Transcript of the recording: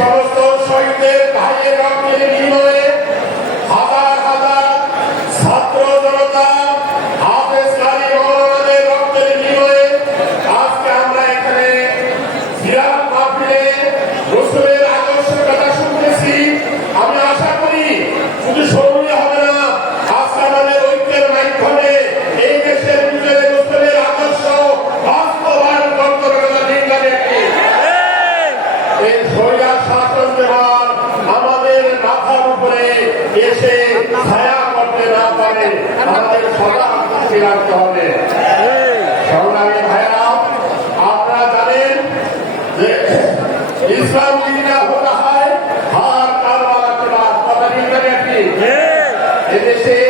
সমস্ত শহীদের ভাইয়ের রক্তের বিনিময়ে হাজার হাজার ছাত্র জনতা হাফেজ কারি রক্তের বিনিময়ে আজকে আমরা এখানে সিরাজ মাহফিলে রসুলের ইসলাম হার কারবার কথা এদেশে